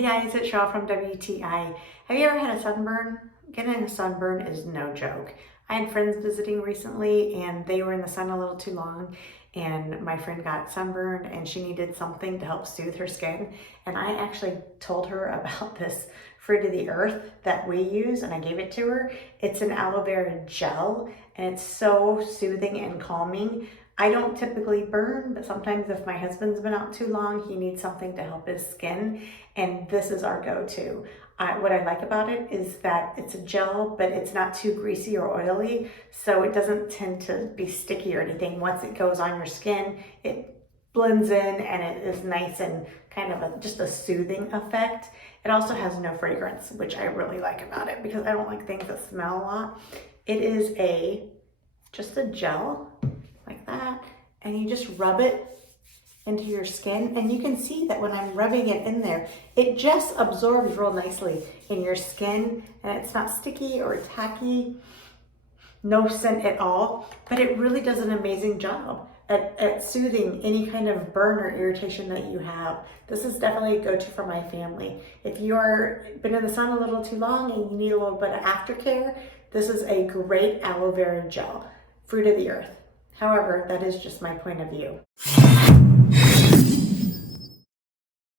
Hey guys, it's Shaw from WTI. Have you ever had a sunburn? Getting a sunburn is no joke. I had friends visiting recently and they were in the sun a little too long, and my friend got sunburned and she needed something to help soothe her skin. And I actually told her about this fruit of the earth that we use and I gave it to her. It's an aloe vera gel and it's so soothing and calming. I don't typically burn, but sometimes if my husband's been out too long, he needs something to help his skin, and this is our go-to. What I like about it is that it's a gel, but it's not too greasy or oily, so it doesn't tend to be sticky or anything. Once it goes on your skin, it blends in and it is nice and kind of just a soothing effect. It also has no fragrance, which I really like about it because I don't like things that smell a lot. It is just a gel like that, and you just rub it into your skin, and you can see that when I'm rubbing it in there, it just absorbs real nicely in your skin, and it's not sticky or tacky, no scent at all, but it really does an amazing job at soothing any kind of burn or irritation that you have. This is definitely a go-to for my family. If you're been in the sun a little too long and you need a little bit of aftercare, this is a great aloe vera gel, fruit of the earth. However, that is just my point of view.